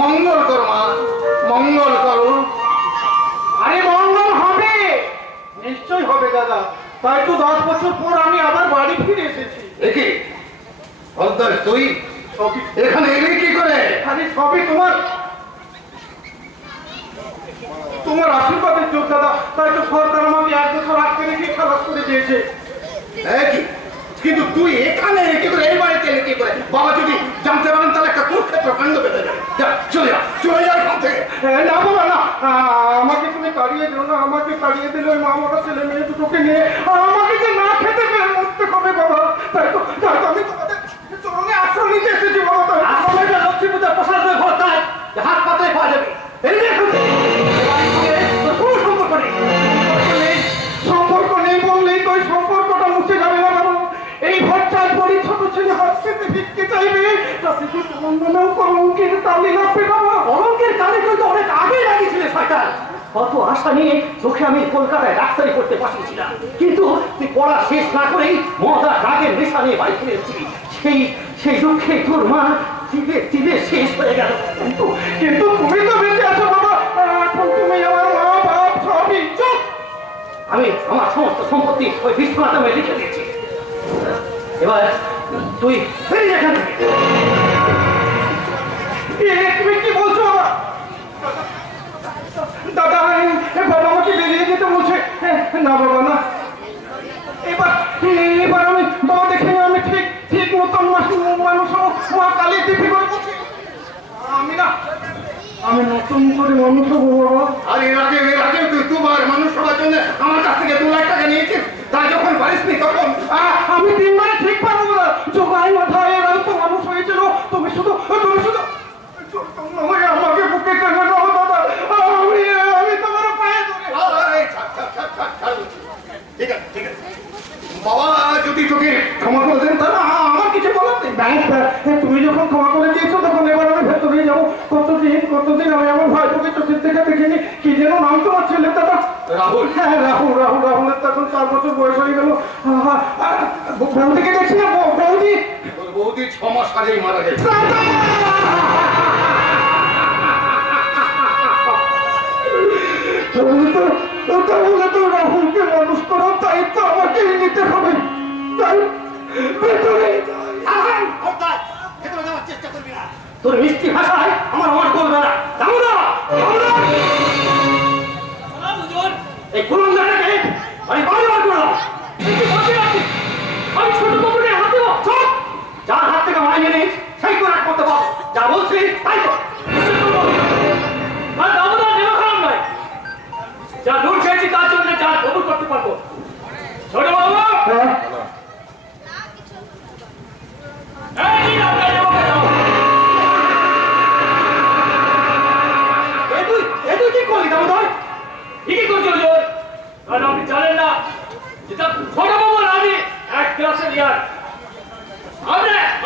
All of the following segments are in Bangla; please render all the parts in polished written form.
মঙ্গল করো মা, মঙ্গল করো। আরে মঙ্গল হবে, নিশ্চয়ই হবে দাদা। তাই তো 10 বছর পর আমি আবার বাড়ি ফিরে এসেছি। দেখি অন্তর তুই এখানে এলি কি করে? আরে সবই তোমার আশীর্বাদের যোগ দাদা। তাই তো সরকার আমাকে 1 বছর আটকে রেখে খালাস করে দিয়েছে। কিন্তু তুই এখানে কি করে, এই বাড়িতে এলি কি করে? বাবা যদি জানতে পারেন তাহলে একটা কুরুক্ষেত্র কাণ্ড বেঁধে যাবে। চলে যা, চলে যা এখান থেকে। না বাবা না, আমাকে তুমি তাড়িয়ে দিও না। আমাকে তাড়িয়ে দিলে ওই মা মরা ছেলে মেয়ে দুটোকে নিয়ে আমাকে যে না খেতে পেয়ে মরতে হবে বাবা। তাই তো আমি তোমাদের চরণে আশ্রয় নিতে এসেছি বাবা। তাই আশ্রমে লক্ষ্মী পূজার প্রসাদ ঘর তাই হাত পাতে পাওয়া যাবে। সম্পর্ক নেই বললেই তো ওই সম্পর্কটা মুছে যাবে না বাবা। এই ঘরটার পরই ছোট ছেলে হাসতে ভিক্ষে চাইবে, তাতে কি বন্ধনাও কলঙ্কের তালে লাগবে বাবা। কলঙ্কের তালে তুই তো অনেক আগে লাগিয়েছিলে শয়তান। কত আশা নিয়ে তোকে আমি কলকাতায় ডাক্তারি করতে পাঠিয়েছিলাম, কিন্তু তুই পড়া শেষ না করেই মদ আর রাগের নেশা নিয়ে বাড়ি ফিরে এসেছিলি। সেই দুঃখে তোর মা চিবে শেষ হয়ে গেল। কিন্তু তুমি তো বেঁচে আছো বাবা। এখন তুমি আমার মা বাপ সবই। চুপ! আমি আমার সমস্ত সম্পত্তি ওই বিশ্বনাথ নামে লিখে দিয়েছি। এবার তুই বেরিয়ে এখান থেকে। তুমি কি বলছো বাবা? দাদা বাবা আমাকে বেরিয়ে যেতে বলছে। না বাবা না, এবার আমি বাবা দেখে আমি ঠিক মতন মানুষ মা কালীর দিদি করে বলছি। আমি নতুন করে মানুষ হবো বাবা। আর এর আগে তুই দুবার মানুষ হওয়ার জন্য আমার কাছ থেকে 2 লাখ টাকা নিয়েছিস। তা যখন পারিসনি তখন আমি 3 বারে ঠিক পারবো না। জোগাই মাথায় এরাই তো মানুষ হয়েছিল। তুমি শুধু আমাকে বুকে টেনে দাও দাদা। আমি তোমার পায়ে ধরে। ঠিক আছে, ঠিক আছে। বাবা যদি তোকে ক্ষমা করে দেন তাহলে আমার কিছু বলার নেই। তুমি যখন ক্ষমা করে দিয়েছো তখন এবার আমি ভেতরে যাবো। কতদিন আমি আমার ভাইপোকে চোখের থেকে দেখিনি। কি যেন নাম তোমার ছেলে দাদা? রাহুল। হ্যাঁ রাহুলের তখন 4 বছর বয়স হয়ে গেল। বৌদিকে দেখছি না, বৌদি। তোর বৌদি 6 মাস আগেই মারা গেছে। তাহলে তো রাহুলকে মানুষ করার দায়িত্ব আমাকেই নিতে হবে। তাই ভেতরে চেষ্টা করবি না। তোর মিষ্টি ভাষায় আমার করবে না। এই কুলঙ্গাটাকে আমি বারবার করলাম। আমি ছোট বাবুদের হাত দেবো। চল, যার হাত থেকে মাইনে নেই সেই করে করতে পারো। যা বলছি তাই তো। যা দূর খেয়েছি তার জন্য যা কবুল করতে পারবো। ছোট বাবু, কি করলি দামোদর? কি করছো? কারণ আপনি জানেন না যেটা ছোট বাবু আমি 1 ক্লাসের ইয়ার।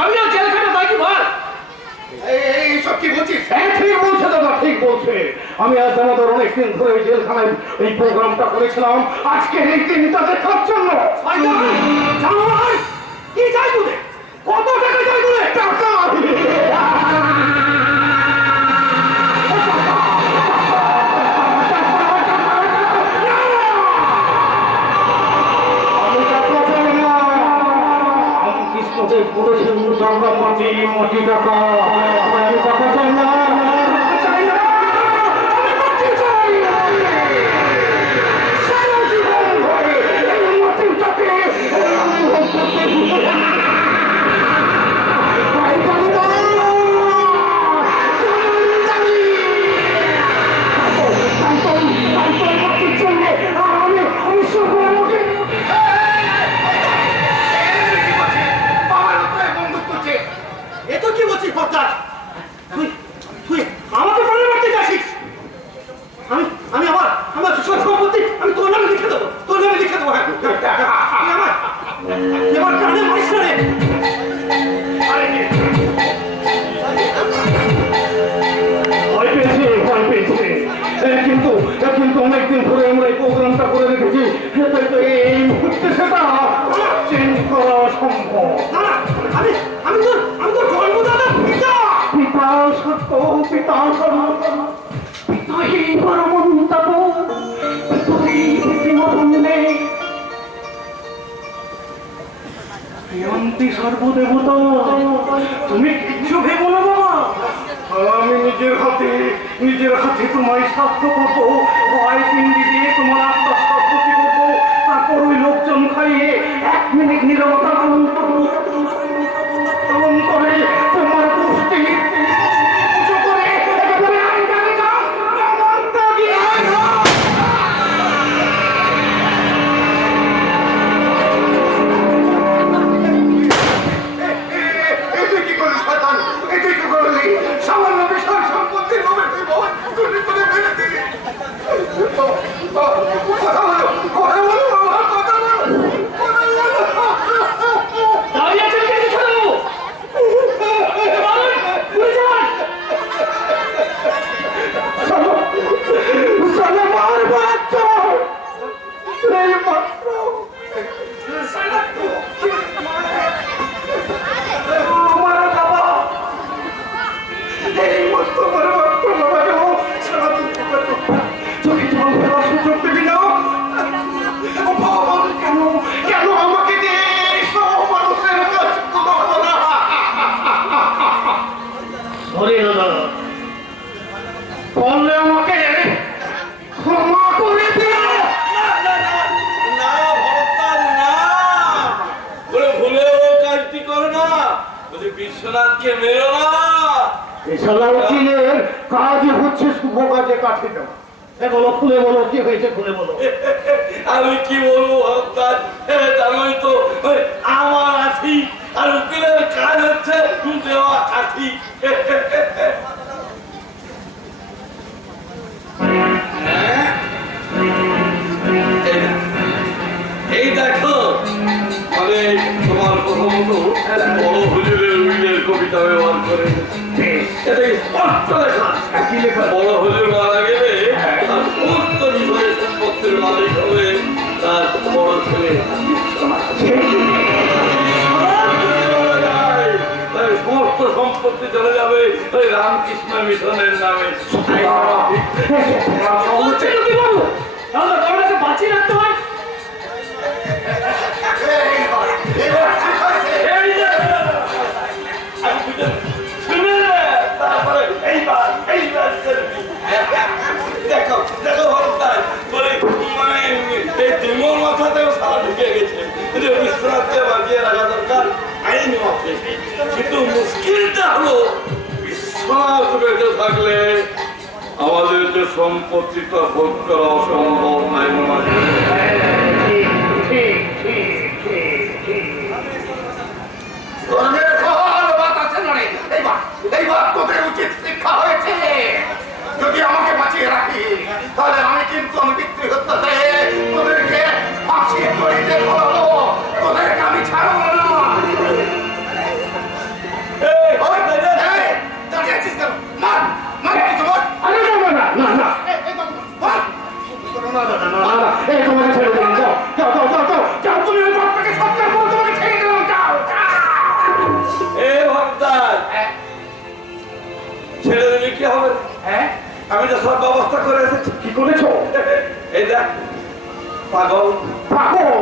আমিও জেলখানা থাকি ভাই। এইসব কি বলছিস? ঠিক বলছে দাদা, ঠিক বলছে। আমি আজ আমাদের অনেকদিন ধরে জেলখানায় এই প্রোগ্রামটা করেছিলাম আজকে এই দিনটা দেখার জন্য। কি চাই তোদের? কত টাকা চাই তোদের? টাকা! মাটি টাকা আমি টাকা চাই না। কিন্তু অনেকদিন ধরে আমরা এই প্রোগ্রামটা করে রেখেছি। এই মুহূর্তে সেটা চেঞ্জ করা সম্ভব। আমি তো জন্মদাতা পিতা। পিতা সত্য পিতা পিতাহি পরমন্তপ পিতাহি কৃত্রিমবন্দে প্রিয়ন্তি সর্বদেবতা তুমি কিচ্ছু ভেবো না বাবা, আমি নিজের হাতে তোমায় শাস্ত্র করবো, ভয় পিণ্ডি দিয়ে তোমার আত্মার শাস্তি করবো, তারপর ওই লোকজন খাইয়ে 1 মিনিট নীরবতা পালন করবো, পালন করে তোমার পুষ্টি পুজো করে একেবারে আইনটাকে দাও, মন্ত্র দিয়ে এটি কি করলি শয়তান? এটি কি করলি? সামান্য বিষয় সম্পত্তির লোভে তুই ভবন চুরি করে ফেলে দিলি। কথা বলো বাবা, কথা বলো। দাঁড়িয়ে আছেন কেন ছোটবাবু? পুলিশ যান। সালা মার বাচ্চা এই মাত্র আমার বাবা এই মাত্র আমার বাচ্চা মারা গেল। সারা দিন চোখে জল ফেলার সুযোগ দিবি না। ও ভগবান, কেন আমাকে দিয়ে সব মানুষের কাছে তুলো না? ধরে দাদা বললে আমাকে ক্ষমা করে দিও। না ভগবান না, ওরে ভুলেও কাজটি করো না, বলছি বিশ্বনাথকে মেরো না। এছাড়া উকিলের কাজ হচ্ছে শুভ কাজে কাঠি দেওয়া। বলো, খুলে বলো, কি হয়েছে খুলে বলো। আমি কি বলবো ভগবান, জানোই তো ওই আমার আছি, আর উকিলের কাজ হচ্ছে দেওয়া কাঠি। এই দেখো, মানে তোমার প্রথমত বড় হুজুরের উইলের কবিতা ব্যবহার করে এটাই স্পষ্ট লেখা। কি লেখা? বড় হুজুর মারা গেলে তার সমস্ত বিষয়ে সম্পত্তির মালিক হবে তার বড় ছেলে। সমস্ত সম্পত্তি চলে যাবে ওই রামকৃষ্ণ মিশনের নামে। বাঁচিয়ে রাখতে হয়। তারপরে এইবার দেখো দেখো ভক্তার বলে মানে এই ডিমোর মাথাতেও সারা ঢুকে গেছে। বিশ্বনাথকে বাঁচিয়ে রাখা দরকার আইন মতে, কিন্তু মুশকিলটা হলো বিশ্বনাথ বেঁচে থাকলে আমাদের যে সম্পত্তিটা ভোগ করা অসম্ভব নাই মনে হয়। ধর্মের ফল বাতাসে নড়ে। এইবার তোদের উচিত শিক্ষা হয়েছে। যদি আমাকে বাঁচিয়ে রাখি তাহলে আমি কিন্তু আমি পিতৃ হত্যাতে তোদেরকে ফাঁসি করিতে বলবো, তোদেরকে আমি ছাড়বো না। দাঁড়িয়ে আছিস কেন? মার মার কিছু মার। আরে না না না না, মার। এই তোমাকে ছেড়ে দিন, যাও যাও যাও যাও যাও যাও, তুমি ওই বাপটাকে সৎকার করো, তোমাকে ছেড়ে দিলাম, যাও যাও। এ ভক্তার ছেড়ে দিলে কি হবে? হ্যাঁ, আমি তো সব ব্যবস্থা করে এসেছি। কি করেছো? এই দেখ পাগল পাগল।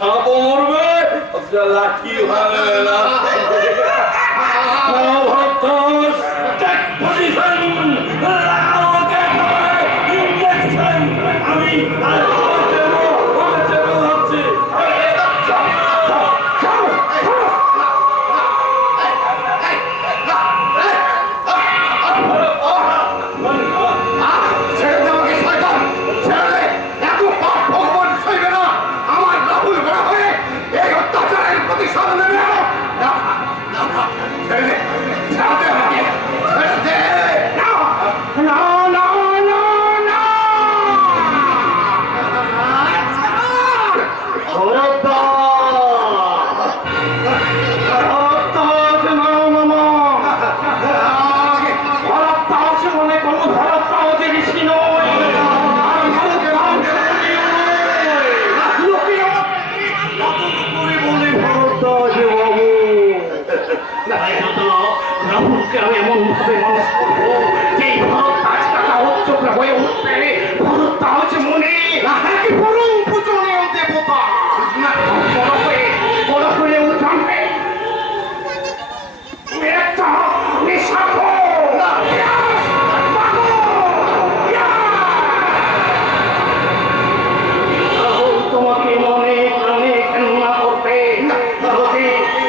সাপ মরবে লাঠি ভাঙবে না। না, রাহুলকে আমি এমন ভাবে মানুষ করবো যে ভারত তাজ টাকা উচ্চক্র হয়ে উঠবে, ভারত তাজ মনে নাকি পরম পূজনীয় দেবতা। বড় হয়ে ও জানবে তুমি একটা নিঃস্বার্থ রাহুল তোমাকে মনে প্রাণে ঘেন্না করবে। ভারতে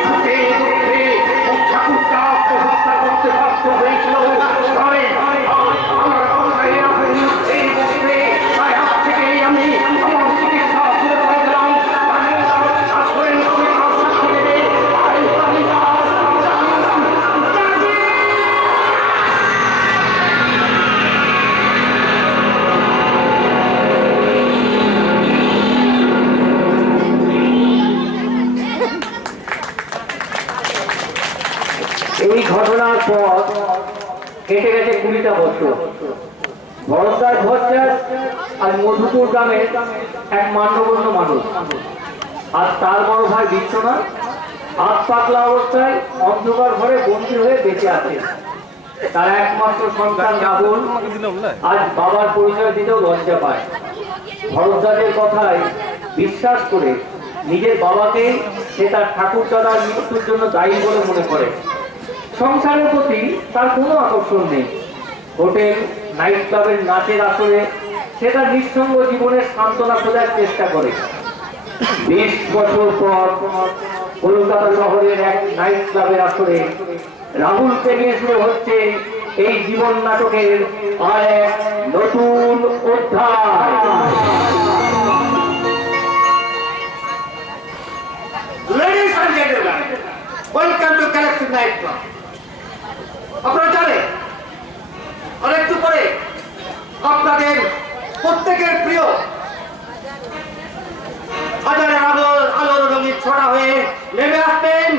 সুখে দুঃখে ও ঠাকুরটা আত্মহত্যা করতে বাধ্য হয়েছিল। তাই আমার কথায় রাখুন এই বছরে তাই আজ থেকেই আমি আমার চিকিৎসা শুরু করে দিলাম। আসলেন তুমি কাজ সাক্ষী দেবে তাই আমি এই ঘটনার পর কেটে গেছে 20টা বছর। ভরতদাস ভট্টাচার্য আর মধুপুর গ্রামের এক মান্যগণ্য মানুষ। আর তার বড় ভাই বিশ্বনাথ হাত পাতলা অবস্থায় অন্ধকার ঘরে বন্দী হয়ে বেঁচে আছে। তার একমাত্র সন্তান রাহুল আজ বাবার পরিচয় দিতেও লজ্জা পায়। ভরতদাসের কথায় বিশ্বাস করে নিজের বাবাকে সে তার ঠাকুরদাদার মৃত্যুর জন্য দায়ী বলে মনে করে। সংসারের প্রতি তার কোনো আকর্ষণ নেই। হোটেল নাইট ক্লাবের নাচের আসরে সে তার নিঃসঙ্গ জীবনের সান্ত্বনা খোঁজার চেষ্টা করে। 20 বছর পর কলকাতা শহরের এক নাইট ক্লাবের আসরে রাহুলকে নিয়ে শুরু হচ্ছে এই জীবন নাটকের আর এক নতুন অধ্যায়। Ladies and gentlemen, welcome to Galaxy Night Club. আপনারা জানেন আর একটু পরে আপনাদের প্রত্যেকের প্রিয় হাজারের আলোর রঙিন ছড়া হয়ে নেমে আসবেন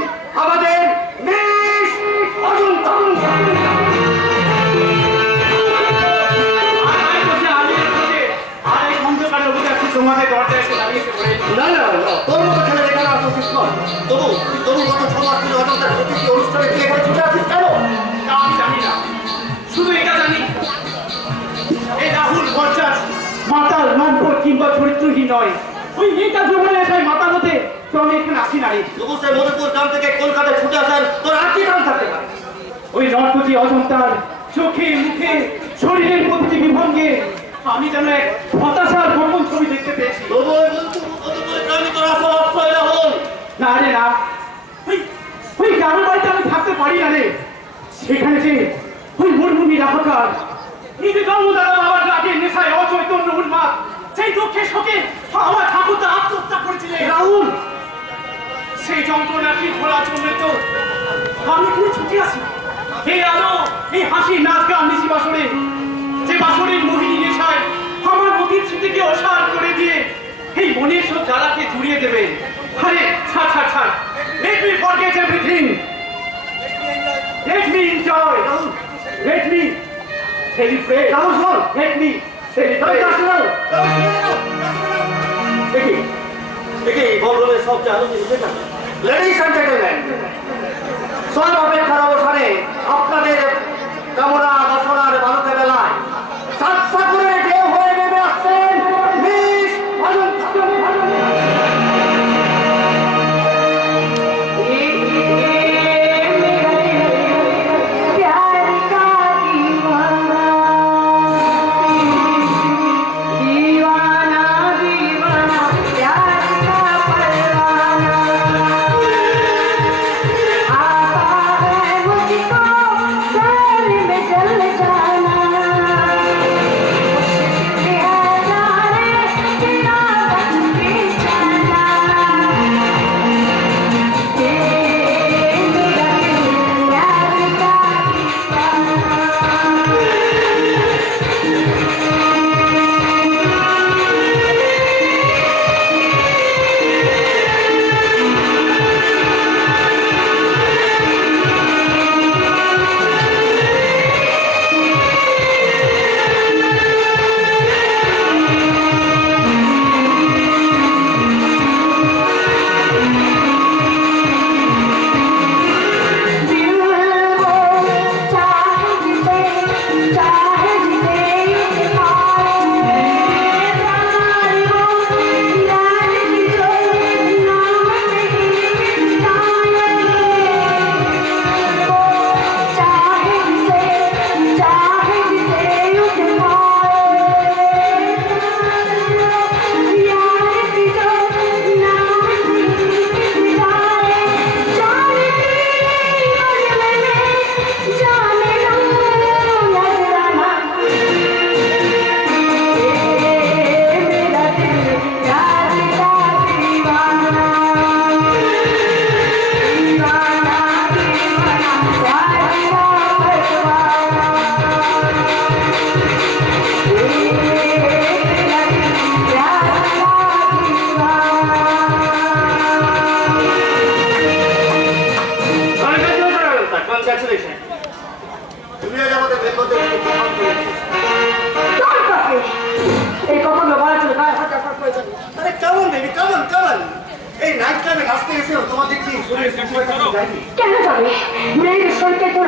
আমাদের মিস অজন্তা। না না না, তোর মতো ছেলে এখানে আসা উচিত নয়। তবু গত 6 মাস ধরে অজন্তার প্রতিটি অনুষ্ঠানে তুই এখানে ছুটে আসিস কেন? আমি জানি না, শুধু এটা জানি এই রাহুল ভট্টাচার্য মাতাল নম্বর কিংবা চরিত্রহীন নয়। ওই মেয়েটা যখন এসে মাথা হতে তো আমি এখানে আসি না রে। তবু সে মধুপুর গ্রাম থেকে কলকাতায় ছুটে আসার তোর আর কি কারণ থাকতে পারে? ওই নটপতি অজন্তার চোখে মুখে শরীরের প্রতিটি বিভঙ্গে আমি যেন এক হতাশার ভ্রমণ ছবি দেখতে পেয়েছি। তবু ওই মধুপুর গ্রামে তোর আসল আশ্রয় রাহুল। না রে না, ওই গ্রামের বাড়িতে আমি থাকতে পারি না রে। সেখানে যে ওই মরুভূমি রাহাকার নিজে জন্মদাতা বাবার রাগে নেশায় অচৈতন্য উন্মাদ, সেই দুঃখে শোকে আমার ঠাকুরদা আত্মহত্যা করেছিলেন। রাহুল সেই যন্ত্রণাটি ভোলার জন্য তো আমি এখানে ছুটে আসি। এই আলো, এই হাসি, নাচ গান, নিশি বাসরে, যে বাসরের মোহিনী নেশায় আমার অতীত স্মৃতিকে অসার করে দিয়ে এই মনের সব জ্বালাকে জুড়িয়ে দেবে। আরে ছাড় ছাড় ছাড়, let me forget everything, let me enjoy, let me celebrate, let me celebrate. দেখি বলবেন সবচেয়ে আলোচিত যেটা লেডিস অ্যান্ড জেন্টলম্যান, সব অপেক্ষার অবসানে আপনাদের কামনা বাসনার বালুতে বেলায় সাতসা করে ঢেউ হয়ে নেমে আসছেন মিস অজন্তা। दीवाना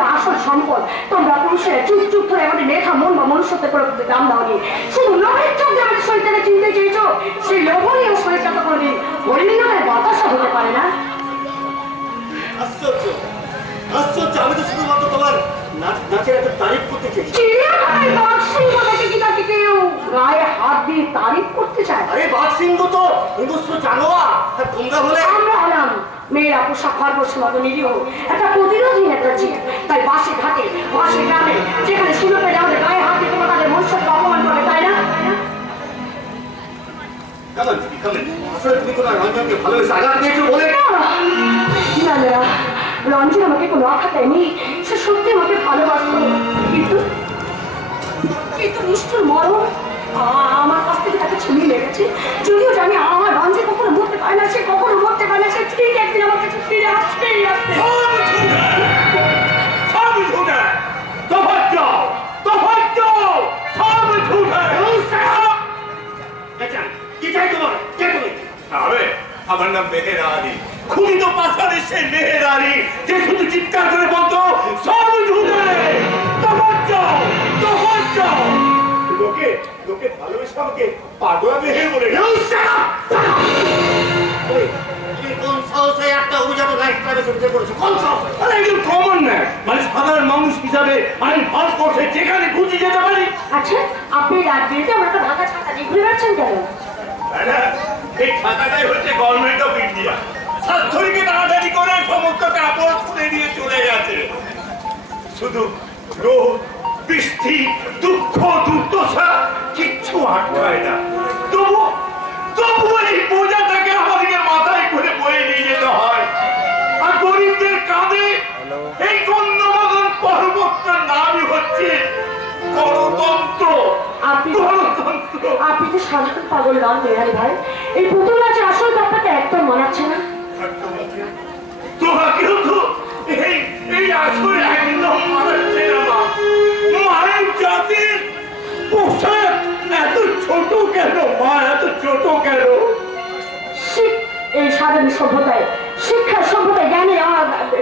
হলো আসল সম্পদ। তোমরা পুরুষেরা চুপ চুপ ধরে আমাদের মেধা মন বা মনুষ্যত্বের প্রতি দাম দাওনি, শুধু লোভের চোখ দিয়ে আমাদের শরীরটাকে চিনতে চেয়েছো। সেই লোভনীয় শরীরটা তো কোনোদিন হরিণের বাতাসা হতে পারে না। আশ্চর্য আশ্চর্য, আমি তো শুধুমাত্র তোমার নাচের একটা তারিফ করতে চেয়েছি। চিড়িয়াখানায় বাঘ সিংহ দেখে কি তাকে কেউ গায়ে হাত দিয়ে তারিফ করতে চায়? আরে বাঘ সিংহ তো হিন্দুস্ত জানোয়ার, আর তোমরা হলে আমরা হলাম মেয়েরা পোশাক খরগোশের মতো নিরীহ, একটা প্রতিরোধহীন একটা জীব। তাই বাসে ঘাটে বাসে গ্রামে যেখানে সুযোগ পেলে আমাদের গায়ে হাত দিয়ে তোমরা তাদের মনুষ্যত্ব অপমান করবে, তাই না? আসলে তুমি কোনো রঞ্জনকে ভালোবেসে আঘাত দিয়েছো বলে? না না, রঞ্জন আমাকে কোনো আঘাত দেয়নি, সে সত্যি আমাকে ভালোবাসত। কিন্তু কিন্তু নিষ্ঠুর মরণ আমার কাছ থেকে তাকে ছিনিয়ে লেগেছে। যদিও জানি আমার রঞ্জন কখনো মরতে পারে না, সে কখনো মরতে পারে না, সে ঠিক একদিন আমার কাছে ফিরে আসবেই আসবে। কি চাই তোমার? কে তুমি? আমার নাম মেহেরানি, খুনি তো পাশানের সেই মেহেরানি যে শুধু চিৎকার করে বলতো সব ঝুঁকে লোকে লোকে ভালোবেসে আমাকে পাগলা মেহে বলে। তুমি কোন সাহসে একটা অভিজাত নাইট ক্লাবে শুরু করেছো? কোন সাহসে? আরে একজন কমন ম্যান, মানে সাধারণ মানুষ হিসাবে আমি ভারতবর্ষে যেখানে খুঁজে যেতে পারি। আচ্ছা, আপনি রাত বিরেতে আমরা একটা ঢাকা ছাতা নিয়ে ঘুরে বেড়াচ্ছেন কেন? এই খাতাটাই হচ্ছে গভর্নমেন্ট অফ ইন্ডিয়া। শাশুড়িকে তাড়াতাড়ি করে সমস্ত কাপড় খুলে দিয়ে চলে গেছে। শুধু রোগ বৃষ্টি দুঃখ দুর্দশা কিচ্ছু আটকায় না। তবু এই বোঝাটাকে আমাদেরকে মাথায় করে বয়ে নিয়ে যেতে হয়। আর গরিবদের কাঁধে এই গণ্যমাগণ পর্বতটার নামই হচ্ছে গণতন্ত্র। আপনি তো সাধারণ পাগল নন মেহারি ভাই, এই পুতুল নাচের আসল ব্যাপারটা একদম মানাচ্ছে না। তোমাকেও তো এই আসলে একদম মানাচ্ছে না। মায়ের জাতির পোশাক এত ছোট কেন মা, এত ছোট কেন? এই সাধারণ সভ্যতায়, শিক্ষার সভ্যতায়, জ্ঞানে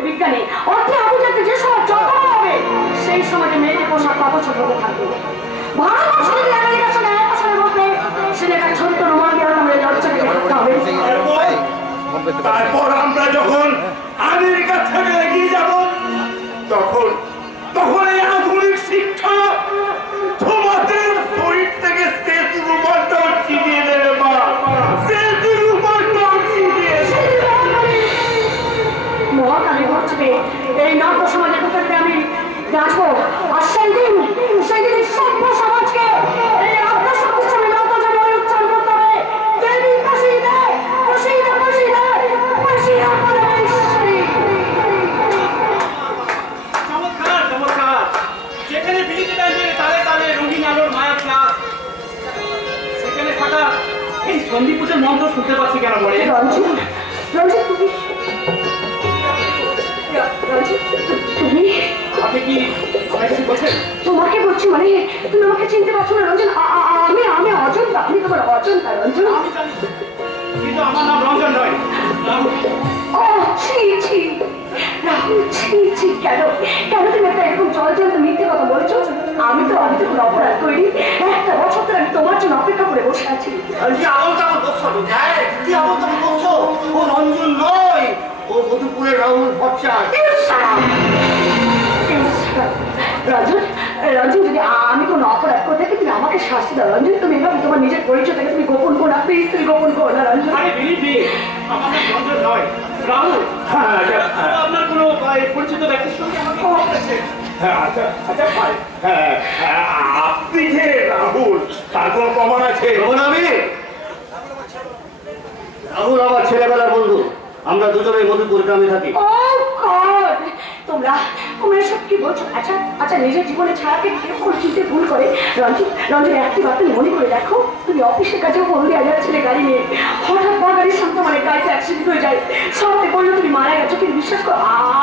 বিজ্ঞানে অর্থে আভিজাত্যে যে সময় যত হবে সেই সমাজে মেয়েদের পোশাক কত ছোট হতে থাকবে। ভারতবর্ষ যদি আমেরিকার সঙ্গে এক বছরের মধ্যে সেখানে ছোট্ট রোমান দিয়ে আমরা লজ্জাকে দেখতে হবে। তারপর আমরা যখন আমেরিকা থেকে এগিয়ে যাব তখন এই আধুনিক শিক্ষা তোমাদের শরীর থেকে শেষ রূপান্তর ছিনিয়ে নেবে মা, শেষ রূপান্তর ছিনিয়ে মহাকালী ঘটবে এই নব্য সমাজের ভিতরে আমি নাচবো। আর সেই দিন সভ্য সমাজকে এই আত্মা শক্তির সঙ্গে নত জন্য উচ্চারণ করতে হবে। দেবী প্রসিদ্ধে প্রসিদ্ধে প্রসিদ্ধে প্রসিদ্ধ পরমেশ্বরী। চমৎকার চমৎকার, যেখানে বিলিতি ব্যান্ডের তালে তালে রঙিন আলোর মায়া ক্লাস, সেখানে থাকা এই সন্ধি পুজোর মন্ত্র শুনতে পাচ্ছি কেন বলে? রঞ্জন, রঞ্জন তুমি তুমি আপনি কি আমায় কিছু বলছেন? তোমাকে বলছি, মানে তুমি আমাকে চিনতে পারছো না রঞ্জন? আমি অজন্তা, আমি তোমার অজন্তা রঞ্জন। আমি জানি, কিন্তু আমার নাম রঞ্জন নয়, রাহুল। ও ছি ছি রাহুল, ছি ছি, কেন কেন তুমি একটা এরকম জলজন্ত মিথ্যে কথা বলছো? আমি তো কোনো অপরাধ করিনি। একটা বছর ধরে আমি তোমার জন্য অপেক্ষা করে বসে আছি। কি আমল তেমন করছো? কি আমল তেমন করছো? ও রঞ্জন নয়, ও মধুপুরের রাহুল ভট্টাচার্য। রঞ্জন, রঞ্জন, যদি আমি কোনো অপরাধ করে থাকি তুমি আমাকে শাস্তি দাও রঞ্জন। তুমি এভাবে তোমার নিজের পরিচয়টাকে তুমি গোপন করো না, প্লিজ তুমি গোপন করো না রঞ্জন। আরে বিলিভ মি, আমার নাম রঞ্জন নয়, রাহুল। আপনার কোনো পরিচিত ব্যক্তির সঙ্গে আমাকে কথা বলেছে? আচ্ছা ভাই, আপনি যে রাহুল, তার কোনো প্রমাণ আছে? আমি রাহুল আমার ছেলেবেলার বন্ধু, আমরা দুজনে মধুপুর গ্রামে থাকি। ও গড, তোমরা সব কি বলছো? আচ্ছা আচ্ছা, নিজের জীবনে ছাড়াকে কিরকম চিনতে ভুল করে। রঞ্জন, রঞ্জন, একটি বার তুমি মনে করে দেখো, তুমি অফিসের কাছেও হলদিয়া যাচ্ছিলে গাড়ি নিয়ে, হঠাৎ পর গাড়ির সঙ্গে মানে গাড়িতে অ্যাক্সিডেন্ট হয়ে যায়। সবাই বললো তুমি মারা গেছো, কিন্তু বিশ্বাস করো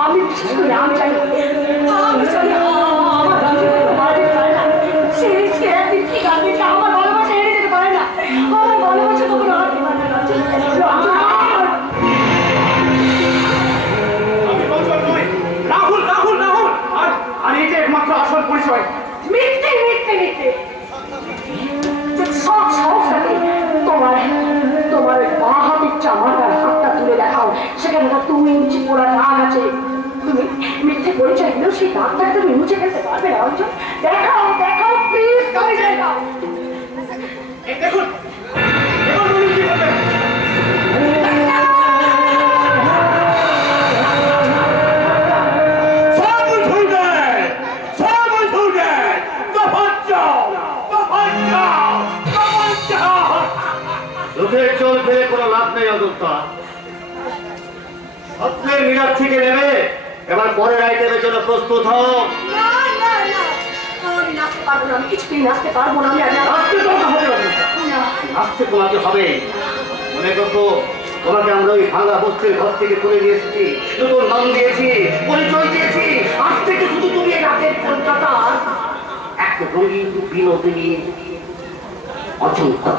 আমি বিশ্বাস করি না। আমি জানি আমার রঞ্জন মারা যেতে পারে না। সে একদিন কি গান দিয়েছে, আমার ভালোবাসা হেরে যেতে পারে না। আমার ভালোবাসা কখনো হারতে পারে না রঞ্জন। আমি রঞ্জন নই, রাহুল রাহুল রাহুল। আর আর এটা একমাত্র আসল পরিচয়। মিথ্যে মিথ্যে মিথ্যে সব সমস্যাতে তোমার তোমার বা হাতের চামাটার হাতটা তুলে দেখাও, সেখানে তো 2 ইঞ্চি পোড়া দাগ আছে। তুমি মিথ্যে পরিচয় দিলেও সেই দাগটাকে তুমি মুছে ফেলতে পারবে না অঞ্চল। দেখাও দেখাও প্লিজ, তুমি দেখাও। এই দেখুন, দেখুন উনি কি বলবেন। লোকের জল ফেলে কোনো লাভ নেই অযোধ্যা। আপনার মিরাজ থেকে নেবে, এবার পরের আইটেমের জন্য প্রস্তুত হও। না না না, আমি নাচতে পারবো না, আমি কিছুতেই নাচতে পারবো না। আমি আর নাচতে তোমাকে হবে অযোধ্যা, না। নাচতে তোমাকে হবে। মনে করতো তোমাকে আমরা ওই ভাঙা বস্তির ঘর থেকে তুলে নিয়ে এসেছি, নতুন নাম দিয়েছি, পরিচয় দিয়েছি। আজ থেকে শুধু তুমি এই রাতের কলকাতার এক রঙিন বিনোদিনী অযোধ্যা।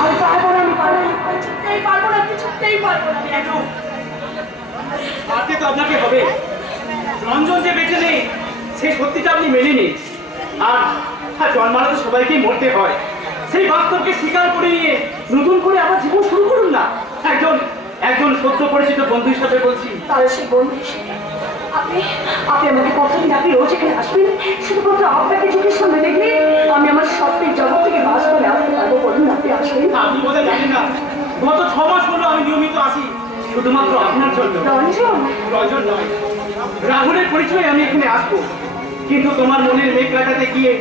আমি পারবো না, আমি পারবো না, কিছুতেই পারবো না, কিছুতেই পারবো না। কেন? পারতে তো আপনাকে হবে। রঞ্জন যে বেঁচে নেই সেই সত্যিটা আপনি মেনে নিন। আর জন্মালে তো সবাইকেই মরতে হয়। সেই বাস্তবকে স্বীকার করে নিয়ে নতুন করে আবার জীবন শুরু করুন না। একজন সত্য পরিচিত বন্ধু হিসাবে বলছি। তাহলে সেই বন্ধু হিসেবে আপনি আপনি আমাকে কতদিন আপনি রোজ এখানে আসবেন, শুধুমাত্র আপনাকে চোখের সামনে দেখলে আমি আমার স্বপ্নের জগৎ থেকে বাস্তবে আসতে পারবো। বলুন আপনি আসবেন। আপনি বোধহয় জানেন না, গত 6 মাস হলো আমি নিয়মিত আসি শুধুমাত্র আপনার জন্য। রঞ্জন, প্রয়োজন নয়, রাহুলের পরিচয়ে আমি এখানে আসবো, কিন্তু তোমার মনের মেঘ কাটাতে গিয়ে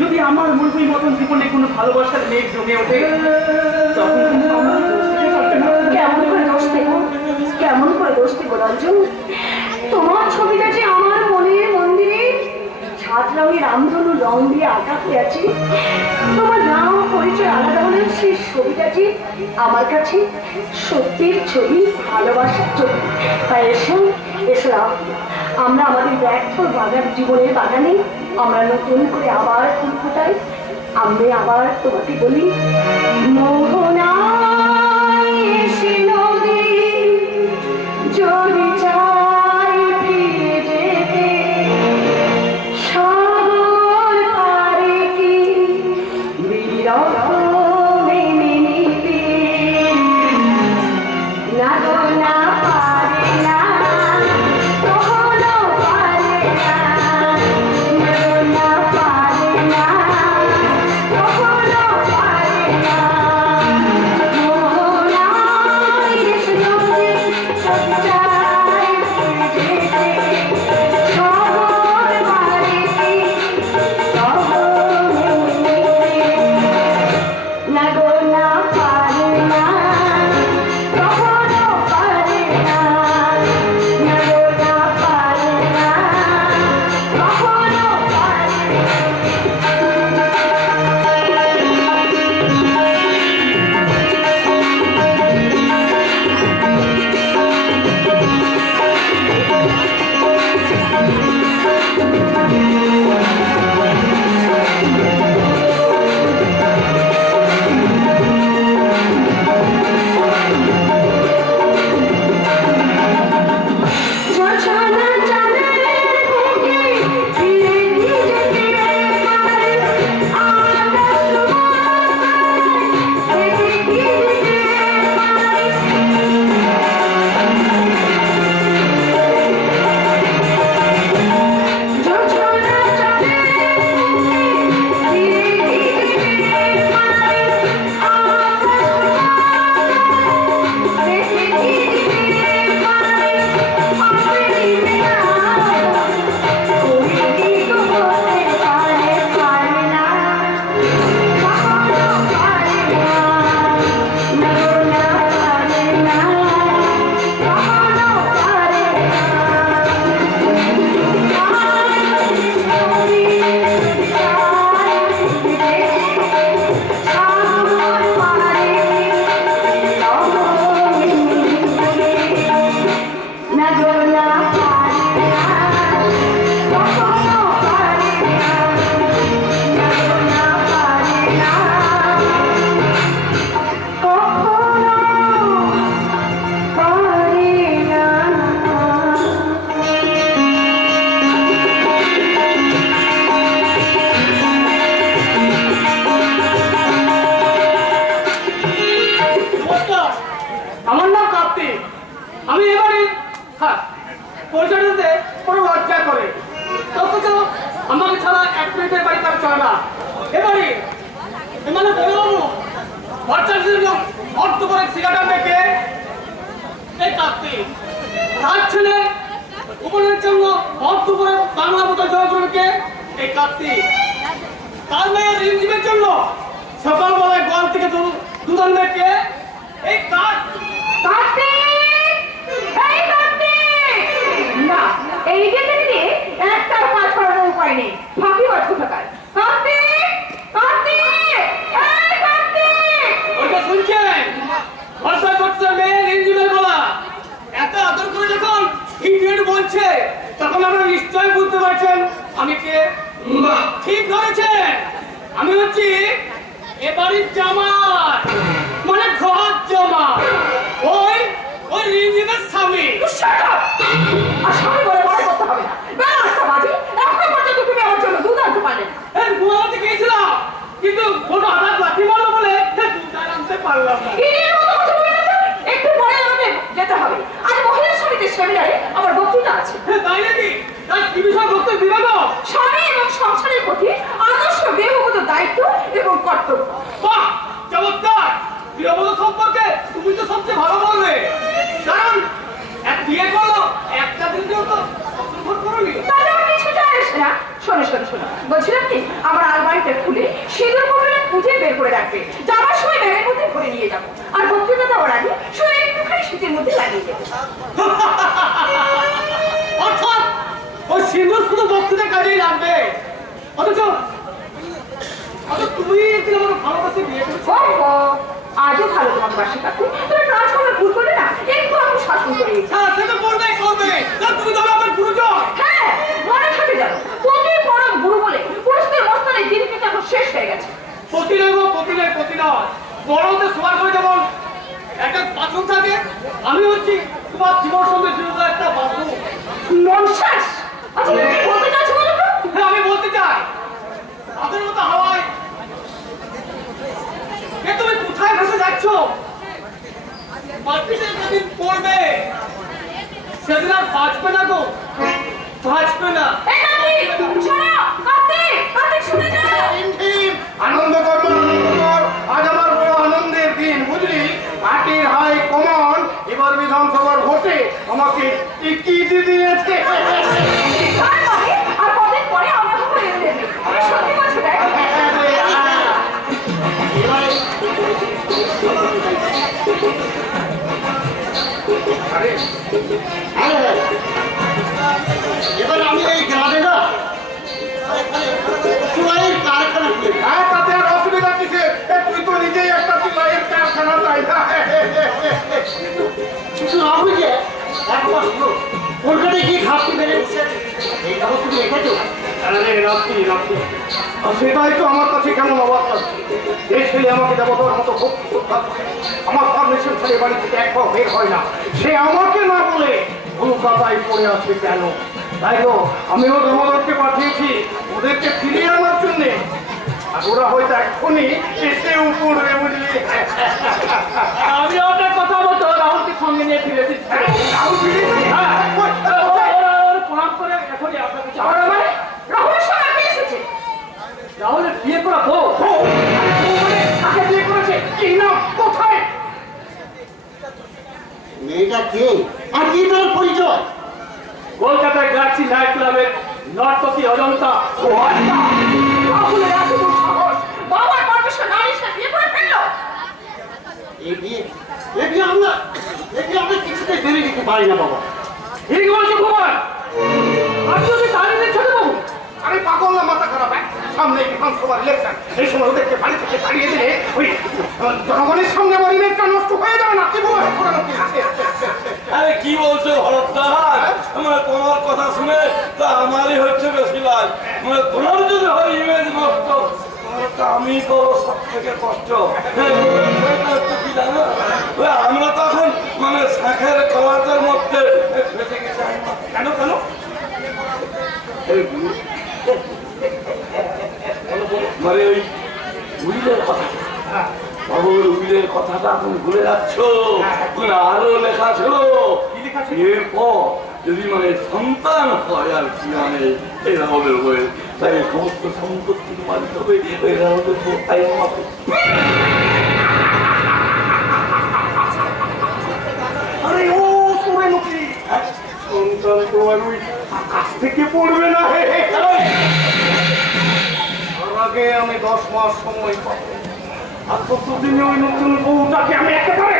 যদি আমার মুরগুই মতন জীবনে কোনো ভালোবাসার মেঘ জমে ওঠে, তখন কিন্তু আমাকে দোষ দিতে পারবে না। কেমন করে দোষ দেবো, কেমন করে দোষ দেবো রঞ্জন? তোমার ছবিটা যে আমার মনের মন্দিরে ছাদ রঙের আমধনু রং দিয়ে আঁকা হয়ে আছে। তোমার নাম পরিচয় আলাদা হলেও সেই ছবিটা যে আমার কাছে সত্যির ছবি, ভালোবাসার ছবি। তাই এসো এসো রাম, আমরা আমাদের ব্যর্থ বাগান জীবনের বাগানে আমরা নতুন করে আবার ফুল ফোটাই। আমি আবার তোমাকে বলি, মোহনায় এসে নদী যদি চাই ফিরে যেতে, সাগর পারে কি বিরহ মেনে নিতে? না গো না, পারে না, কখনো পারে না। না গো না, পারে না, কখনো পারে না। মোহনায় এসে নদী যদি চাই ফিরে যেতে, সাগর পারে কি বিরহ মেনে নিতে? না গো না, পারে না, কখনো পারে না। আমি এবারে হ্যাঁ পরিচয় দিতে কোনো লজ্জা করে অথচ আমাকে ছাড়া এক মিনিটের বাড়ি তার চলে না। এবারে মানে বলবাবু ভট্টাচার্যের অর্থ করে সিগারেট দেখে এই কার্তিক তার ছেলে উপরের জন্য অর্থ করে বাংলা বোতল জয় করবে এই কার্তিক তার মেয়ের রিমঝিমের জন্য সকালবেলায় গোয়াল থেকে দুধ আনবে কে এই না এই যে দিদি একটাও কাজ করার উপায় নেই ফাঁকি বাজ কোথাকার ওইটা শুনছেন ভরসা করছে মেয়ের রিমঝিমের গলা এত আদর করে যখন ইডিয়েট বলছে তখন আপনারা নিশ্চয়ই বুঝতে পারছেন আমি কে ঠিক ধরেছেন আমি হচ্ছি এ বাড়ির জামাই মানে ঘর জামাই ওই রিমঝিমের স্বামী আর স্বামী বলে মনে করতে হবে না বেলা 8টা বাজে এখনো পর্যন্ত তুমি আমার জন্য দুধ আনতে পারলে না এই গুয়াতে গিয়েছিলাম কিন্তু কোনো হঠাৎ লাঠি মারলো বলে দুধ আনতে পারলাম না ইডিয়ের মতো কথা বলে না একটু পরে আমাদের যেতে হবে আজ মহিলা সমিতির সেমিনারে আমার বক্তৃতা আছে তাই নাকি তাই কি বিষয় বক্তব্য দিবে তো স্বামী এবং সংসারের প্রতি আদর্শ দেহগত দায়িত্ব এবং কর্তব্য বাহ চমৎকার গৃহবধূ সম্পর্কে তুমি তো সবচেয়ে ভালো বলবে কারণ এক বিয়ে করলো একটা দিনও তো অসম্ভব করনি তাহলে আমার কিছু যায় আসে না শোনো বলছিলাম কি আমার আলমারিতে খুলে সিঁদুর পটলে খুঁজে বের করে রাখবে যাওয়ার সময় ব্যাগের মধ্যে ভরে নিয়ে যাবো আর বক্তৃতা দেওয়ার আগে শুধু একটুখানি শীতের মধ্যে লাগিয়ে দেবো অর্থাৎ ওই সিঙ্গুর শুধু বক্তৃতা কাজেই লাগবে অথচ তুমি একদিন আমার ভালোবাসে বিয়ে করেছো আজও ভালো তোমাকে বাসি কাকু তুমি কাজ করবে ভুল করলে না একটু আমি শাসন করি হ্যাঁ সে তো করবে তুমি তো আমার গুরুজন হ্যাঁ মনে থাকে জানো প্রতি পরম গুরু বলে পুরুষদের মস্তানের দিন কিন্তু এখন শেষ হয়ে গেছে প্রতি নয় বড়তে সবার করে যেমন একটা বাথরুম থাকে আমি হচ্ছি তোমার জীবন সঙ্গে জড়িত একটা বাথরুম ননসেন্স আচ্ছা বলতে চাচ্ছো বলো তো হ্যাঁ আমি বলতে চাই তাদের মতো হাওয়ায় তুমি কোথায় ভেসে যাচ্ছ মাটিতে যেদিন পড়বে সেদিন আর বাঁচবে না গো বাঁচবে না আনন্দ কর আজ আমার বড় আনন্দের দিন বুঝলি পার্টির হাই কমন এবার বিধানসভার ভোটে আমাকে টিকিট দিয়েছে আর কদিন পরে আমরা হবো এমএলএ আমি সত্যি বলছি দেখ এবার আমি এই গ্রামে না চুলাইয়ের কারখানা খুলে হ্যাঁ তাতে আর অসুবিধা কিসে তুই তো নিজেই একটা চুলাইয়ের কারখানা তাই না কিন্তু রাহুল যে এক বছর কলকাতায় গিয়ে ঘাপটি বেড়ে বসে এই খবর তুমি রেখেছো সেটাই তো আমার কাছে কেমন অবাক লাগছে এই ছেলে আমাকে দেবতার মতো ভক্তি শ্রদ্ধা করে আমার পারমিশন ছেলে বাড়ি থেকে এক পাও বের হয় না সে আমাকে না বলে কলকাতায় পড়ে আছে কেন তাই তো আমিও তোমাদেরকে পাঠিয়েছি ওদেরকে ফিরিয়ে আনার জন্য আর ওরা হয়তো এক্ষুনি এসে উপরে বুঝলি আমি ওটার কথা মতো রাহুলকে সঙ্গে নিয়ে ফিরেছি রাহুল ফিরেছে? প্রণাম করে এখনই আপনাকে রাহুলের সঙ্গে আপনি এসেছে রাহুলের বিয়ে করা বউ তাকে বিয়ে করেছে কি নাম কোথায় মেয়েটা কে আর কি তার পরিচয়? কলকাতায় গ্যালাক্সি নাইট ক্লাবের নর্তকী অজন্তা রাহুলের এত বড় সাহস বাবার পারমিশন না নিয়ে সে বিয়ে করে ফেললো এই বিয়ে আমরা কিছুতে মেনে নিতে পারি না বাবা। ঠিক বলছো কুমার আমি যদি তারিখে ছেড়ে দেবো আরে পাগল না মাথা খারাপ সামনে বিধানসভার ইলেকশন এই সময় ওদেরকে বাড়ি থেকে তাড়িয়ে দিলে ওই জনগণের সামনে আমার ইমেজটা নষ্ট হয়ে যাবে না কি বলে আরে কি বলছো ভরতদার আমার তোমার কথা শুনে তা আমারই হচ্ছে বেশি লাগ মানে তোমার যদি হয় ইমেজ নষ্ট আমি করবো সব থেকে কষ্ট কি জানো আমরা তখন মানে শাখের কলাতের মধ্যে ফেসে গেছি কেন মানে ওই উইলের কথা বাবুর উইলের কথাটা তুমি ভুলে যাচ্ছ আরো লেখা ছিল বিয়ের পর যদি মানে সন্তান হয় আর কি মানে এই রাহুলের বয়ে, তাই সমস্ত সম্পত্তির মালিক হবে ওই রাহুলের বউ। তাই আমাকে আরে ও সুরেমুখী, সন্তান তোমার ওই আকাশ থেকে পড়বে না হে হে। তার আগে আমি 10 মাস সময় পাবো, আর ততদিনে ওই নতুন বউটাকে আমি একেবারে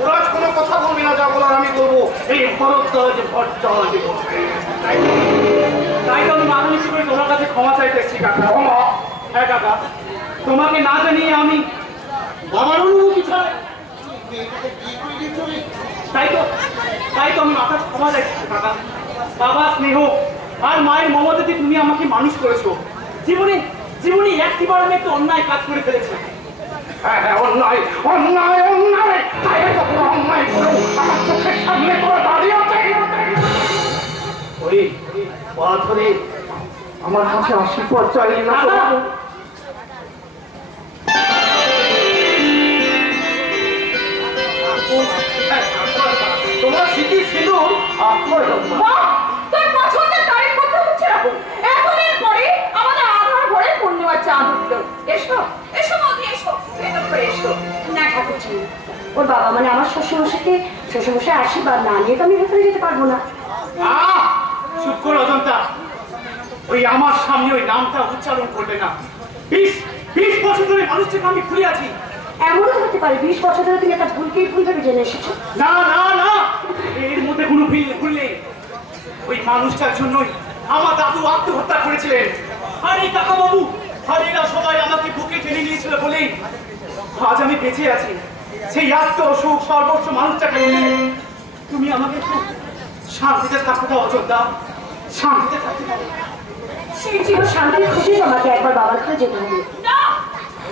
ওরা আজ কোনো কথা বলবি না, যা বলার আমি বলবো। এই ভরদ্বাজ ভট্টাচার্য তাই তো আমি মানুষ হিসেবে তোমার কাছে ক্ষমা চাইতে এসেছি কাকা। ক্ষমা? হ্যাঁ কাকা, তোমাকে না জানিয়ে আমি বাবার অনুমতি ছাড়া মেয়েটাকে বিয়ে করে দিয়ে চলে তাই তো আমি মাথার ক্ষমা চাইছি কাকা। বাবা স্নেহ আর মায়ের মমতাতে তুমি আমাকে মানুষ করেছো। জীবনে একটিবার আমি একটা অন্যায় কাজ করে ফেলেছি। হ্যাঁ হ্যাঁ, অন্যায় অন্যায় অন্যায়, তাই কখনো অন্যায় করে আমার চোখের সামনে করে দাঁড়িয়ে আছে। ওই পা ধরে আমার কাছে আশীর্বাদ চাইলি না তো? তোমার স্মৃতি সিঁদুর আপনার তোর পছন্দের তারিখ কত হচ্ছে রাখো। এখন এর পরে আমাদের আধার ঘরে পূর্ণিমার চাঁদ উঠল। এসো এসো মধ্যে এসো, ভেতর করে এসো। না ঠাকুরজি, ওর বাবা মানে আমার শ্বশুরমশাই আশীর্বাদ না নিয়ে তো আমি ভেতরে যেতে পারবো না। চুপ করো অজন্তা, ওই আমার সামনে ওই নামটা উচ্চারণ করবে না। 20 বছর ধরে মানুষটাকে আমি খুলে আছি। এমনও তো হতে পারে 20 বছর ধরে তুমি একটা ভুলকেই ভুল ভেবে জেনে এসেছো। না না না, এর মধ্যে কোনো ভুল নেই। ওই মানুষটার জন্যই আমার দাদু আত্মহত্যা করেছিলেন। আর এই কাকা বাবু আর এরা সবাই আমাকে বুকে টেনে নিয়েছিল বলেই আজ আমি বেঁচে আছি। সেই আত্ম সুখ সর্বস্ব মানুষটাকে তুমি আমাকে একটু শান্তিতে থাকতে দাও অযোধ্যা, শান্তিতে থাকতে দাও। সেই চির শান্তির খুঁজে আমাকে একবার বাবার কাছে যেতে হবে। না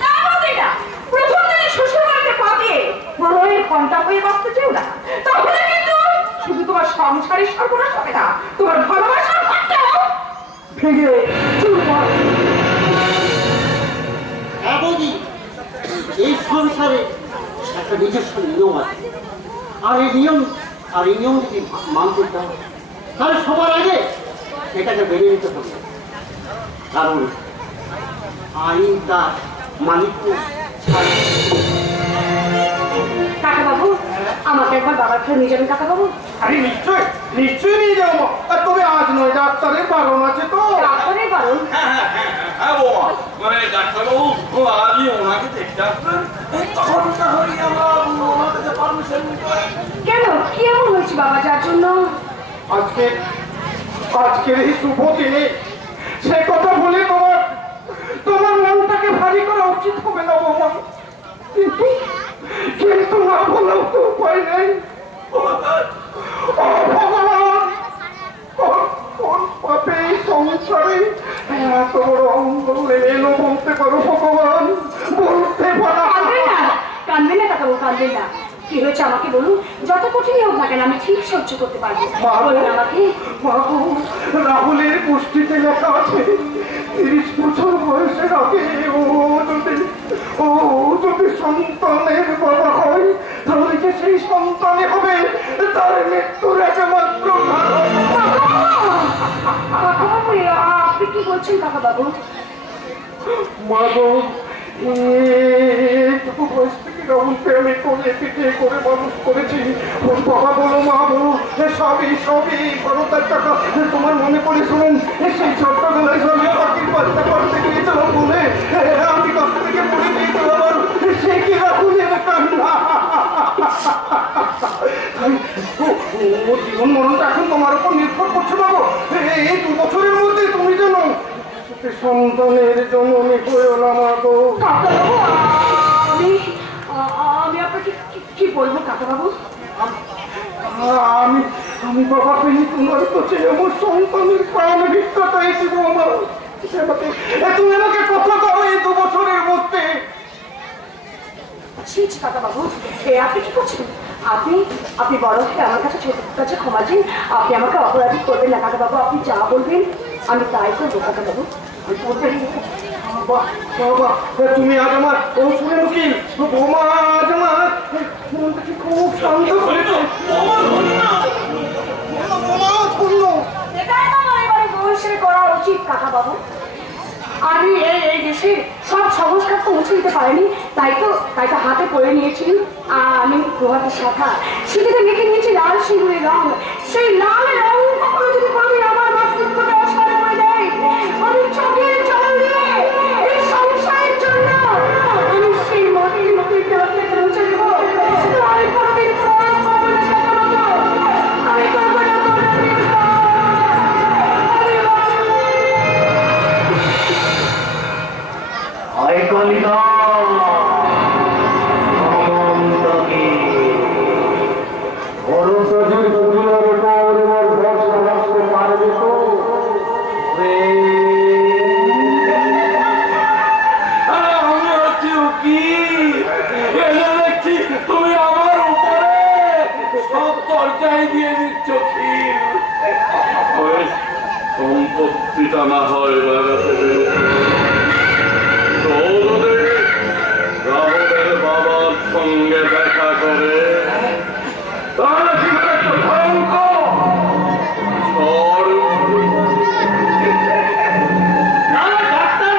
না বলতে না, প্রথম দিনে শ্বশুর বাড়িতে পা দিয়ে বড়ের ঘন্টা হয়ে বাঁচতে চেও না, তাহলে কিন্তু শুধু তোমার সংসারের সর্বনাশ হবে না, তোমার ভালোবাসার ঘরটাও ভেঙে চুরমার। হ্যাঁ বৌদি, এই সংসারে একটা নিজস্ব নিয়ম আছে, আর এই নিয়ম যদি মানতে চাও তাহলে সবার আগে সেটাকে বেড়ে নিতে হবে। কারণ আইন তার মালিক কাকা বাবু, আমাকে একবার বাবার ঘরে নিয়ে যাবেন কাকা বাবু। আরে নিশ্চয় নিশ্চয়ই নিয়ে যাবো। আর তবে আজ নয়, ডাক্তারের বারণ আছে তো। ডাক্তারের বারণ? হ্যাঁ বৌমা, মানে ডাক্তারবাবু আজই ওনাকে দেখতে আসবেন, তখন না হই আমার ওনার কাছে পারমিশন নিতে হয়। কেন, কি এমন হয়েছে বাবা যার জন্য? আজকের এই শুভ দিনে সে কথা বলে তোমার মনটাকে ভারী করা উচিত হবে না বৌমা, কিন্তু না বলেও তো উপায় নেই। ও ভগবান, কোন পাপে এই সংসারে এত বড় অঙ্গল এলো বলতে পারো ভগবান, বলতে পারো। কাঁদবেন না কাকা বাবু, কাঁদবেন না। কি হয়েছে আমাকে বলুন, যত কঠিনই হোক না কেন আমি ঠিক সহ্য করতে পারবো। বলুন আমাকে। বাবু, রাহুলের পুষ্টিতে লেখা আছে 30 বছর বয়সের আগে ও যদি সন্তানের বাবা হয় তাহলে যে সেই সন্তানে হবে তার মৃত্যুর একমাত্র কারণ। কাকা বাবু, আপনি কি বলছেন কাকা বাবু? মাগো, এইটুকু বয়স থেকে রাহুলকে আমি কোলে পিঠে করে মানুষ করেছি। ওর বাবা বলো মা বলো সবই বড়তার টাকা। তোমার মনে পড়ে শুনুন, সেই ছোট্টবেলায় সবই পাখির বাচ্চা করতে গিয়েছিলাম বলে আমি কষ্ট থেকে পড়ে গিয়েছিলাম, আর সে কি রাহুলের কান্না। ও জীবন মরণটা এখন তোমার উপর নির্ভর করছে বাবু। এই 2 বছরের মধ্যে তুমি যেন সন্তানের জননী হয়েও না মাগো। আমি আপনাকে কি বলবো কাকা বাবু? আমি বাবা পেয়ে তোমার কাছে আমার সন্তানের প্রাণ ভিক্ষা চাইছি বৌমা। তুমি আমাকে কথা দাও এই 2 বছরের মধ্যে। কাকা বাবু, আপনি কি করছেন? আপনি বড় হয়ে আমার কাছে ছোট কাছে ক্ষমা চান। আপনি আমাকে অপরাধী করবেন না কাকা বাবু, আপনি যা বলবেন আমি তাই করবো কাকা বাবু। বাবা বাবা তুমি আজ আমার শুনে উকিল বৌমা আজ আমার মনটাকে খুব শান্ত করেছে বৌমা ধন্য এটাই তো আমার এবারে বয়সের করা উচিত কাকা বাবু। আমি এই দেশে সব সংস্কার তো মুছে দিতে পারিনি, তাই তো হাতে করে নিয়েছি আমি প্রভাতের শাখা, সেটাতে মেখে নিয়েছি লাল সিঁদুরের রং। সেই লাল রং কখনো যদি আমি আমার মাতৃত্বকে অসার করে দেয়, আমি চোখের জল দিয়ে এই সংসারের জন্য আমি সেই মাটির মুখে দেওয়াকে পৌঁছে দেব। আমি কোনোদিন আমি করবো না আয় কালিদা অনন্তকে ভরসাজির দুনিয়ার উপর এবার ভরসা রাখতে পারবে তো আরে আমি হচ্ছি উকিল, এলে দেখছি তুমি আমার উপরে সব তরকারি দিয়ে দিচ্ছ খিল। সম্পত্তিটা না হয় বাগাতে রাহুলের বাবার সঙ্গে দেখা করে তাহলে কি একটা ভয়ঙ্কর ঝড় ডাক্তার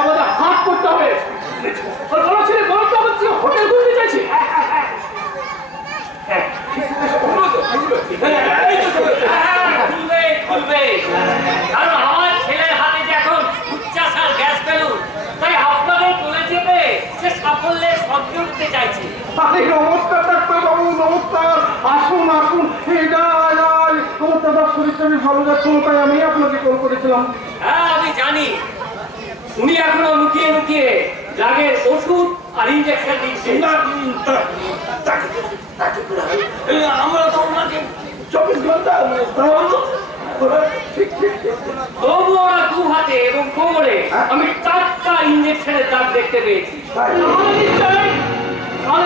আমাদের হাত করতে হবে। ওর বড় ছেলে বলতে হচ্ছে হোটেল খুলতে চাইছি। খুলবে কারণ আমার ছেলের হাতে যে এখন উচ্চাসার গ্যাস বেলুন, তাই আপনাদের চলে যেতে সে সাফল্যের সঙ্গে উঠতে চাইছে। আরে নমস্কার ডাক্তার বাবু, নমস্কার। আসুন আসুন, তোমার দাদার শরীরটা বেশ ভালো যাচ্ছে না, তাই আমি আপনাকে কল করেছিলাম। হ্যাঁ আমি জানি, উনি এখনো লুকিয়ে লুকিয়ে রাগের ওষুধ আর ইঞ্জেকশন দিচ্ছে। আমরা তো ওনাকে 24 ঘন্টা ঠিক ঠিক তবু ওরা দু হাতে এবং কোমরে আমি টাটকা ইঞ্জেকশনের দাগ দেখতে পেয়েছি।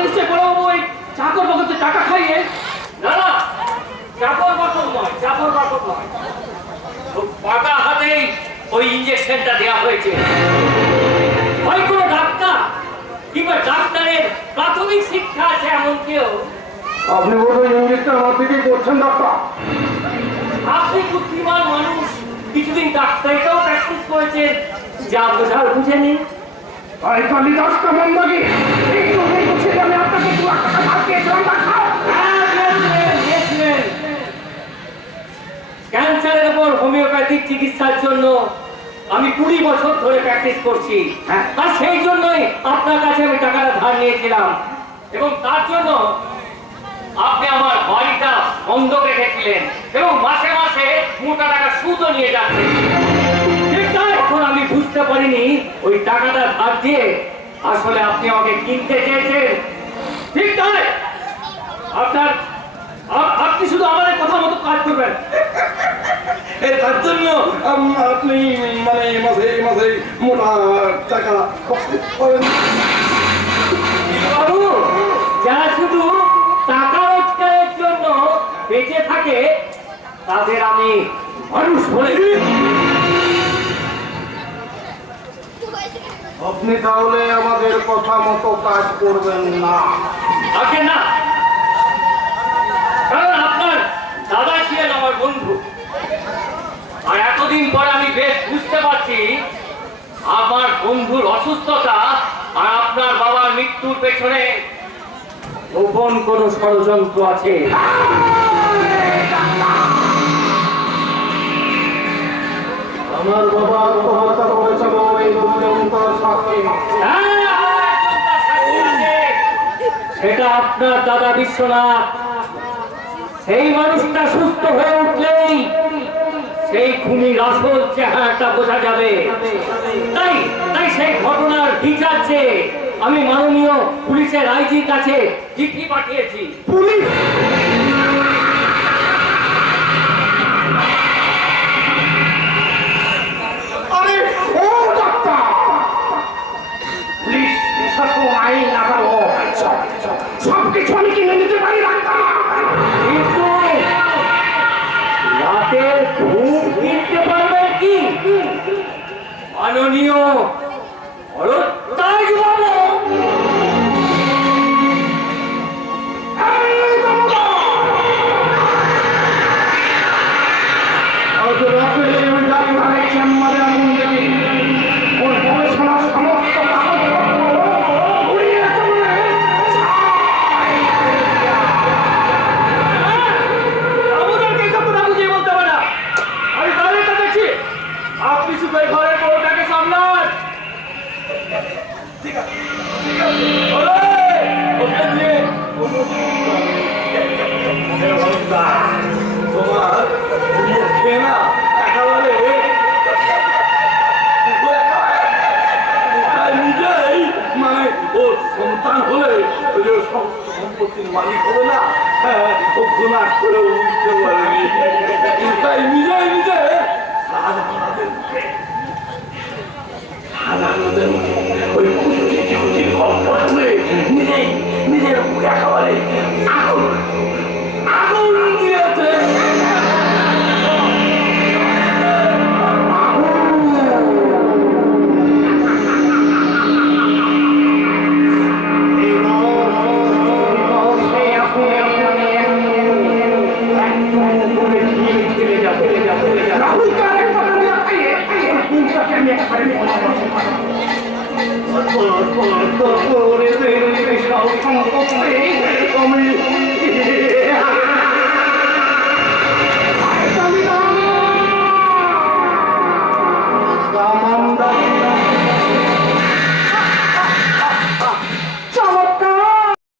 নিশ্চয় বড় ওই চাকর বাকরকে টাকা খাইয়ে না না, চাপর বাকর নয়, চাপর বাকর নয়, পাকা হাতেই ওই ইঞ্জেকশনটা দেওয়া হয়েছে। হয় কোনো ডাক্তার কিংবা ডাক্তারের প্রাথমিক শিক্ষা আছে এমন কেউ। আপনি বোধহয় ইঞ্জেকশন আমার দিকেই করছেন ডাক্তার। আপনি বুদ্ধিমান মানুষ, কিছুদিন ডাক্তারিটাও প্র্যাকটিস করেছেন, যা বোঝার বুঝেনি। আরে কালিদাস কেমন লাগে আমি আপনাকে 2 লাখ টাকা ধার দিয়েছিলাম ডাক্তার। ক্যান্সারের উপর হোমিওপ্যাথিক চিকিৎসার জন্য আমি 20 বছর ধরে প্র্যাকটিস করছি, আর সেই জন্যই আপনার কাছে আমি টাকাটা ধার নিয়েছিলাম, এবং তার জন্য আপনি আমার বাড়িটা বন্ধক রেখেছিলেন এবং মাসে মাসে মোটা টাকা সুদও নিয়ে যাচ্ছেন। তখন আমি বুঝতে পারিনি ওই টাকাটা ধার দিয়ে আসলে আপনি আমাকে কিনতে চেয়েছেন। ঠিক তাই, আপনি শুধু আমাদের কথা মতো কাজ করবেন। তার জন্য আপনি মানে মাসে মাসে মোটা টাকা করেন। বাবু, যারা শুধু টাকা রোজগারের জন্য বেঁচে থাকে তাদের আমি মানুষ বলে। আপনি তাহলে আমাদের কথা মতো কাজ করবেন না। আগে না, কারণ আপনার দাদা ছিলেন আমার বন্ধু, আর এতদিন পরে আমি বেশ বুঝতে পারছি আমার বন্ধুর অসুস্থতা আর আপনার বাবার মৃত্যুর পেছনে গোপন কোনো ষড়যন্ত্র আছে। আমার বাবা আত্মহত্যা করেছিল এই দুর্যন্তার সাথে। সেটা আপনার দাদা বিশ্বনাথ। সেই মানুষটা সুস্থ হয়ে উঠলেই সেই খুনির আসল চেহারাটা বোঝা যাবে। তাই তাই সেই ঘটনার বিচার চেয়ে আমি মাননীয় পুলিশের আইজির কাছে চিঠি পাঠিয়েছি। পুলিশ? আরে ও ডাক্তার, পুলিশ প্রশাসন আইন আদালত সবকিছু আমি কিনে নিতে পারি ডাক্তার, কিন্তু রাতের ঘুম কিনতে পারবে কি? মাননীয় ঠিক আছে ঠিক আছে ওরে ওকে নিয়ে তোমার মুখে না একেবারে নিজেই মানে ওর সন্তান হলে ওই যে সম্পত্তির মালিক হবে না ও গুণা করে উঠতে পারেনি তাই নিজেই নিজে ওই